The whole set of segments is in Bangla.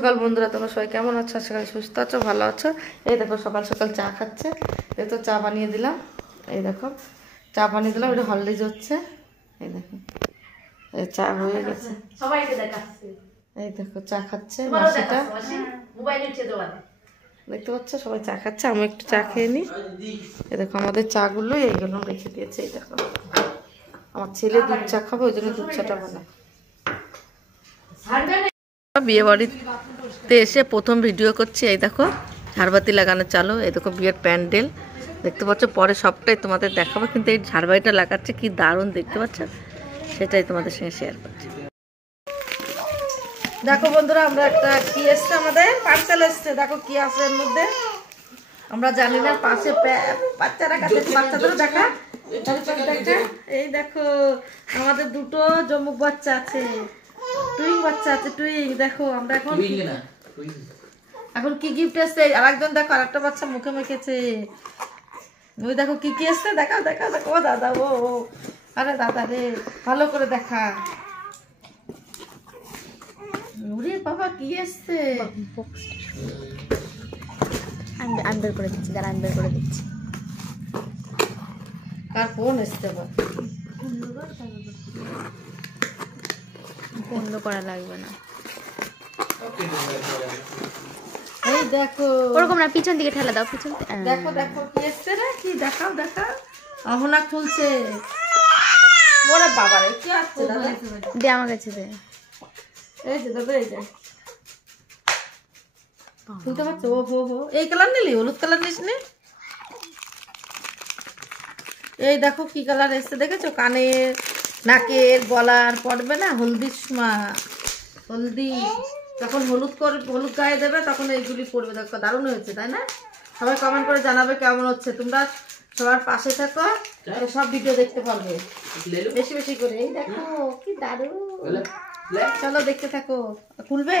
সকাল বন্ধুরা, তোমরা সবাই কেমন আছো? আশা করি সুস্থ আছো, ভালো আছো। এই দেখো সকাল সকাল চা খাচ্ছে। এই তো চা বানিয়ে দিলাম। এই দেখো চা বানিয়ে দিলাম, এটা হলদিজ হচ্ছে। এই দেখো এই চা হয়ে গেছে, সবাইকে দেখাচ্ছে। এই দেখো চা খাচ্ছে মাসিটা, দেখতে পাচ্ছ সবাই চা খাচ্ছে। আমি একটু চা খেয়ে নিই। এই দেখো আমাদের চা গুলো এইগুলো রেখে দিয়েছে। এই দেখো আমার ছেলে দুধ চা খাবে, ওই জন্য দুধ চাটা বানায়। বিয়ে বাড়িতে এসে প্রথম ভিডিও করছি। এই দেখো ঝাড়বাতি লাগানো চালু। এই দেখো বিয়ের প্যান্ডেল দেখতে পাচ্ছ, পরে সবটাই তোমাদের দেখাবো। কিন্তু এই ঝাড়বাতিটা লাগাচ্ছে কি দারুণ দেখতে পাচ্ছ, সেটাই তোমাদের সঙ্গে শেয়ার করছি। দেখো বন্ধুরা, আমরা একটা কি এসছে, আমাদের পার্সেল এসছে। দেখো কি আছে এর মধ্যে, আমরা জানি না। পাশে বাচ্চারা কাছে, বাচ্চাদেরও দেখা। এই দেখো আমাদের দুটো জমুক বাচ্চা আছে, টুইং বাচ্চা আছে, টুইং। দেখো আমরা এখন কি গিফট এসছে। আর একজন দেখো আরেকটা বাচ্চা মুখে মেখেছে। ওই দেখো কি কি এসছে, দেখাও দেখাও দেখো। ও দাদা, ও আরে দাদা রে, ভালো করে দেখা। ওরে বাবা কি এসছে, আমি বের করে দিচ্ছি, দাঁড়া আমি বের করে দিচ্ছি। কার ফোন এসছে? বন্ধ করা লাগবে না। এই দেখো ওরকম না, পিছন দিকে ঠেলা দাও, পিছন। দেখো দেখো কি এসছে রে, কি দেখাও দেখাও। অহনা খুলছে। ওরে বাবা রে, কি আসছে দাদা? দে আমার কাছে দে। এই যে দাদা, এই যে শুনতে পাচ্ছ? ও হো হো, এই কালার নিলি, হলুদ কালার নিস নি? এই দেখো কি কালার এসছে দেখেছো, কানের, নাকের, গলার পড়বে না হলদির সময়। হলদি যখন হলুদ গায়ে দেবে তখন এইগুলি পড়বে। দেখো দারুণ হয়েছে, তাই না? সবাই কমেন্ট করে জানাবে কেমন হচ্ছে। তোমরা সবার পাশে থাকো, সব ভিডিও দেখতে পারবে বেশি বেশি করে। এই দেখো কি দারুণ, চলো দেখতে থাকো। খুলবে,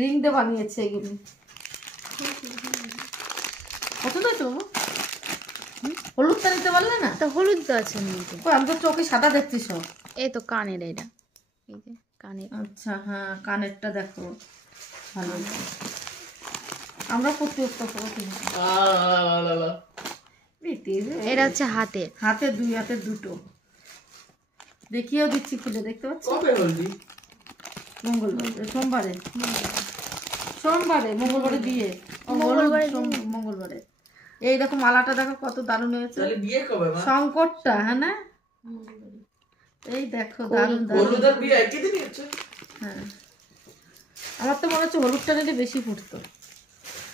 রিং দিয়ে বানিয়েছে এগুলি। পছন্দ হয়েছে? হলুদটা নিতে পারলে না? তো হলুদ তো আছে। আমি তো চোখে সাদা দেখছি সব। এই তো কানের, এটা এই যে কানের। আচ্ছা হ্যাঁ, কানেরটা দেখো ভালো। আমরা প্রত্যেকটা এটা হচ্ছে হাতে, হাতে দুই হাতে দুটো। দেখিয়েও দিচ্ছি খুলে, দেখতে পাচ্ছি। মঙ্গলবারে, সোমবারে মঙ্গলবারে দিয়ে, মঙ্গলবারে। এই দেখো মালাটা দেখো কত দারুণ হয়েছে, শঙ্করটা। হ্যাঁ না, এই দেখো দারুণ দারুণ। হ্যাঁ আমার তো মনে হচ্ছে হলুদটা নিলে বেশি ফুটতো।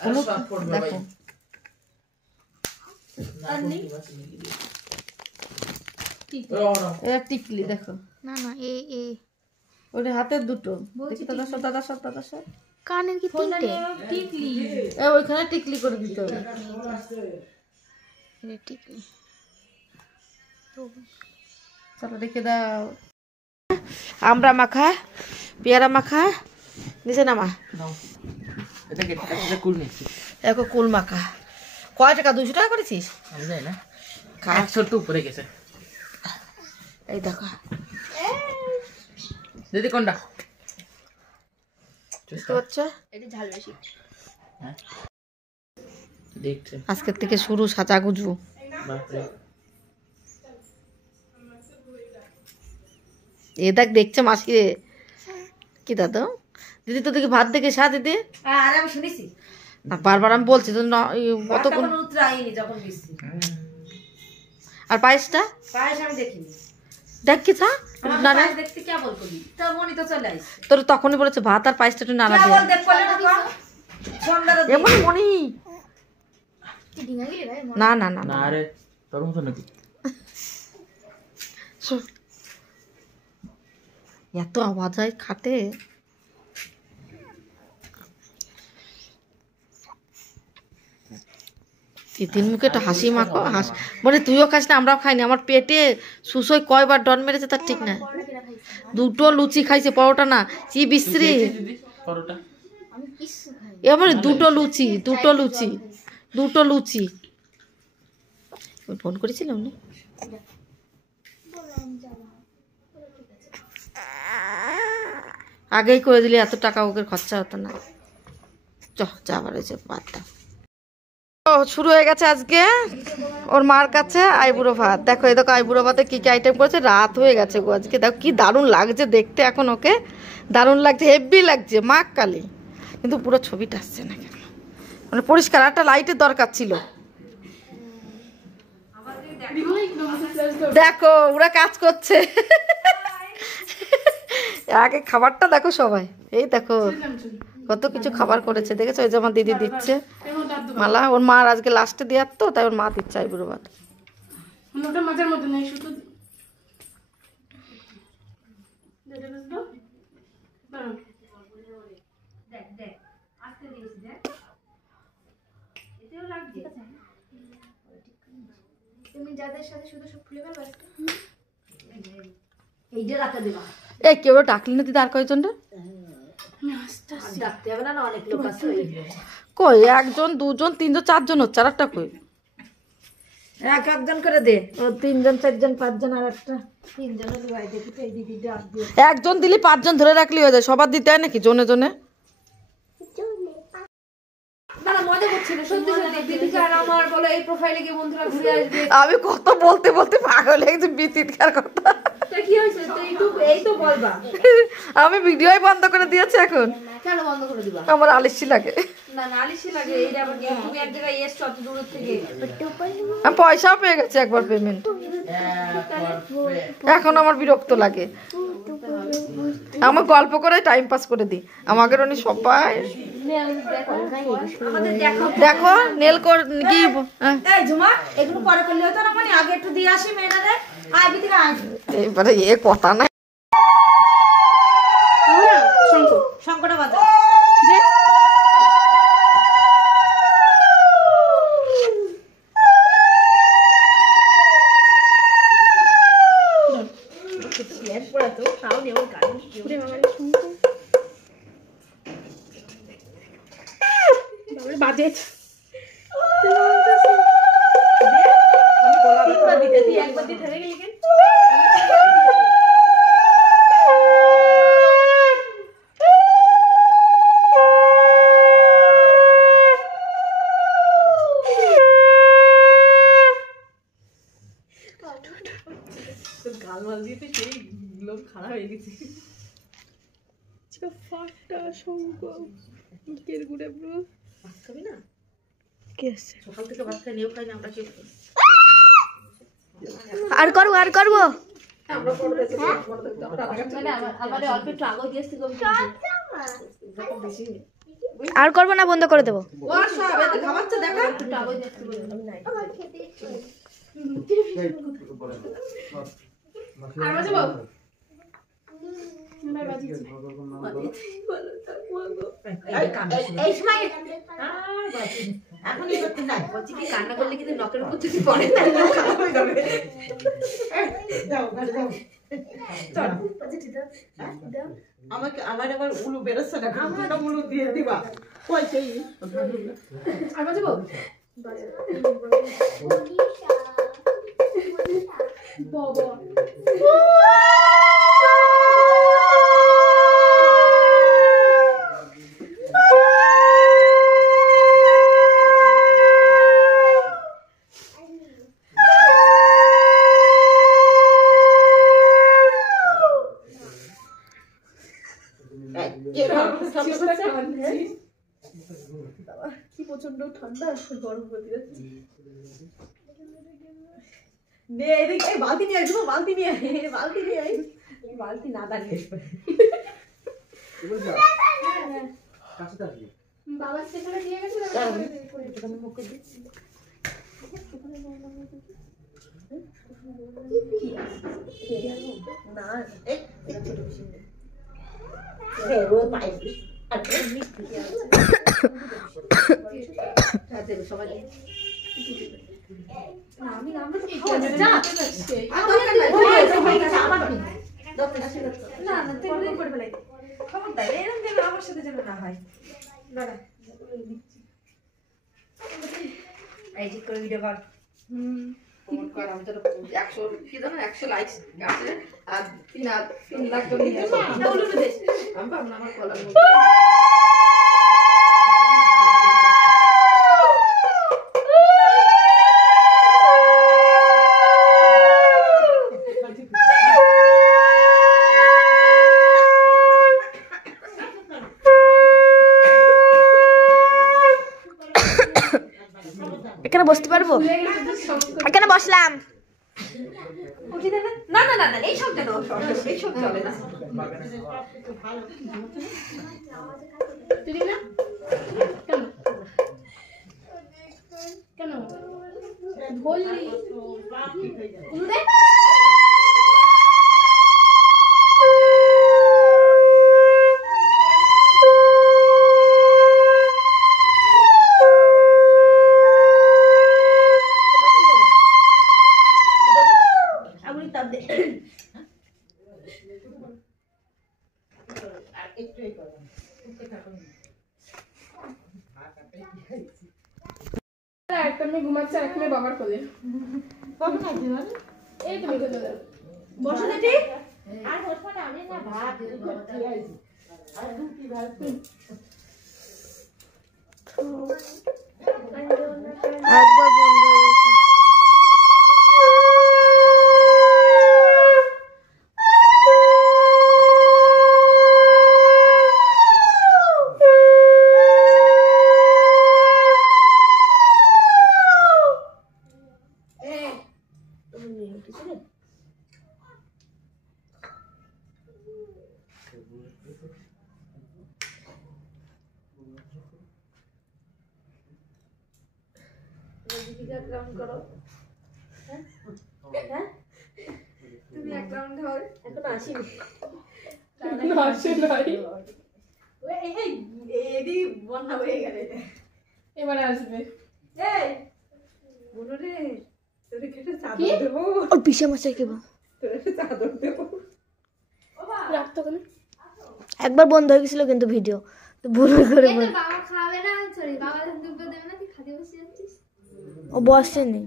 হলুদ দেখো, টিকলি দেখো। না না, ওটা হাতের দুটো। দাদা সব কানের কি তিনটে? টিকলি ওইখানে টিকলি করে দিতে হবে। চলো রেখে দাও। আমরা মাখা, পেয়ারা মাখা, নিচে নামা। দেখো কুল মাখা কয় টাকা? 200 টাকা করেছিস? উপরে গেছে। এই দেখো দিদি কোনটা আজকের থেকে শুরু সাজা গুজু। এ দেখ দেখছে মাসি রে, কি দাদা দিদি তো দেখি ভাত দেখে সা দিদি। আমি শুনেছি না, বারবার আমি বলছি তো কতক্ষণ। আর পায়েসটা আমি দেখিনি, দেখ কি থা তোর তখনই বলেছে ভাত আর পায়েসটা একটু নাড়া দিয়ে মনি। না না না না এত আওয়াজ হয় খাটে। তিন মুখে একটা হাসি মাখো, মানে তুইও খাস না আমরাও খাইনি। আমার পেটে সুসই কয়বার ডন মেরেছে তার ঠিক না। দুটো লুচি খাইছে, পরোটা না। কি বিশ্রী, এবার দুটো লুচি। ফোন করেছিল উনি, আগেই করে দিলে এত টাকা ওকে খরচা হতো না। যাবার হয়েছে ভাতটা শুরু হয়ে গেছে আজকে ওর মার কাছে আইবুড়ো ভাত। দেখো এই দেখো আইবুড়ো ভাতে কি কি আইটেম করেছে। রাত হয়ে গেছে গো আজকে। দেখো কি দারুণ লাগছে দেখতে, এখন ওকে দারুণ লাগছে, হেভি লাগছে মা কালী। কিন্তু পুরো ছবিটা আসছে না কেন, মানে পরিষ্কার। একটা লাইটের দরকার ছিল। দেখো ওরা কাজ করছে। আগে খাবারটা দেখো সবাই, এই দেখো কত কিছু খাবার করেছে দেখেছো। ওই যে আমার দিদি দিচ্ছে মালা, ওর মার আজকে লাস্টে দেওয়ার তো, তাই ওর মা দিচ্ছে আইবুড়ো ভাত। এই কেউ ডাকলি না দিদি, আর কয়জনটা কই? একজন, দুজন, তিনজন, চারজন হচ্ছে। আর একটা কই? একজন করে দে। ও 3 জন 4 জন 5 জন আর একটা 3 জন দিবাই দেখি তো এই দিদি ডাক দিয়ে। একজন দিলি 5 জন ধরে রাখলি হয়ে যায়। সবার দিতে হয় নাকি জনে জনে? না মজা করছিল সত্যি সত্যি। দিদিকে আর আমার বলে এই প্রোফাইলে কি বন্ধুরা ঘুরে আসবে। আমি কত বলতে বলতে পাগল হয়ে গেছি বিচিৎকার কথা। তো কি হইছে? তো এই তো বলবা। আমি ভিডিওই বন্ধ করে দিয়েছি এখন। কেন বন্ধ করে দিবা? আমার আলিশি লাগে। না না আলিশি লাগে। এইটা আবার কি তুমি এক জায়গায় এসছো অত দূর থেকে। আমি পয়সাও পেয়ে গেছি একবার পেমেন্ট। এখন আমার বিরক্ত লাগে। আমার গল্প করে টাইম পাস করে দিই। আমাকে উনি সবাই দেখো নেল কি এই ঝুমা এগুলো পরে করলে হতো না, মানে আগে একটু দিয়ে আসি মেয়েটারে। আয় বিদিকে আয়। এবারে এ কথা না। শঙ্করটা বাজা। আর করবো আর করবো। আর করবো না, বন্ধ করে দেবো। কান্না করলে কিন্তু নখের উপর যদি পড়ে আমাকে আমার আবার উলু বেরোচ্ছে না, আমার উলু দিয়ে দিবা কই সেই আর বাজবো বাবা কি প্রচন্ড ঠান্ডা, গরম করতে যাচ্ছে। বালতি নিয়ে আসবো, বালতি নিয়ে বালতি নিয়ে বালতি না দাঁড়িয়ে বাবার সেখানে দিয়ে গেছে না আমি না আমার সাথে যেন না হয়। এই ঠিক করে ভিডিও কর। আমি তো 100 কি জানো 100 লাইক আছে আর 3 লাখ তো নিয়ে আসো। আমি ভাবনা আমার কলার বসতে পারবো? এখানে বসলাম। না না না না এইসব কেন এইসব চলে না কেন বললি একটা মেয়ে ঘুমাচ্ছে আর একটা মেয়ে বাবার কোলে এই তুমি কোথায় যাও বসে দেখি একবার বন্ধ হয়ে গেছে। তুমি এক রাউন্ড ধর এখন আসিনি এদি বন্ধ হয়ে গেলে এবারে আসবে এই বলো রে তোর কেটে চাদর দেবো ওর পিসে মশাই কেবো তোর চাদর দেবো রাখতো কেন একবার বন্ধ হয়ে গেছিল কিন্তু ভিডিও তো ভুল করে বল। বাবা খাবে না সরি বাবা দুটো দেবে না তুই খাতে বসে যাচ্ছিস ও বসেনি।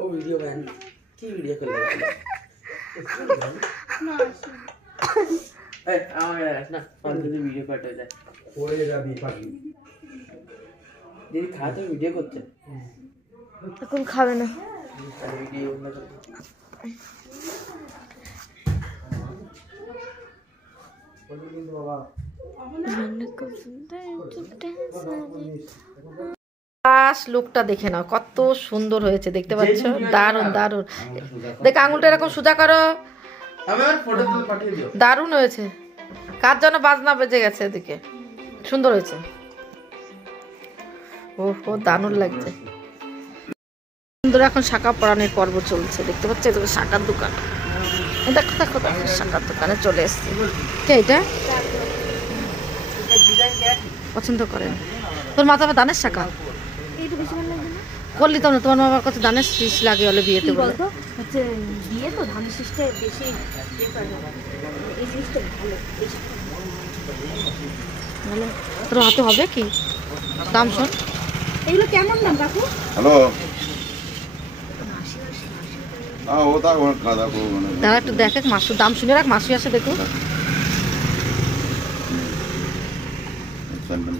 ओ वीडियो मैन की वीडियो कर ले ए आ गया ना फालतू की वीडियो कट हो जाए ওরে রাবি পাখি दीदी खाते वीडियो করতে এখন খাবে না। वीडियो में বলি কিন্তু বাবা লাস্ট লুকটা দেখে নাও, কত সুন্দর হয়েছে দেখতে পাচ্ছ, দারুণ দারুণ। দেখ আঙুলটা এরকম সোজা করো, हमें और फोटो तो पाঠিয়ে দিও দারুণ হয়েছে। কার জন্য বাজনা বেজে গেছে, এদিকে সুন্দর হয়েছে। ও দারুণ লাগছে। সুন্দর এখন শাঁখা পরানোর পর্ব চলছে, দেখতে পাচ্ছ এদিকে শাঁখার দোকান। দেখো দেখো দেখো শাঁখার দোকানে চলে এসছে। কে এটা পছন্দ করেন? তোর মাথা দানের শাঁখা করলি তো না, তোমার বাবার কাছে দানের শীষ লাগে হলে বিয়েতে বলে। হচ্ছে বিয়ে তো ধান শীষটা বেশি এই শীষটা ভালো। বলে তোর হাতে হবে কি দাম? শোন এগুলো কেমন দাম কাকু? हेलो हाँ होता है खादा को দাঁড়া একটু দেখ, মাসু দাম শুনে রাখ, মাসি আসে দেখো।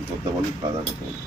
করতে বলি খাদা করতে বলি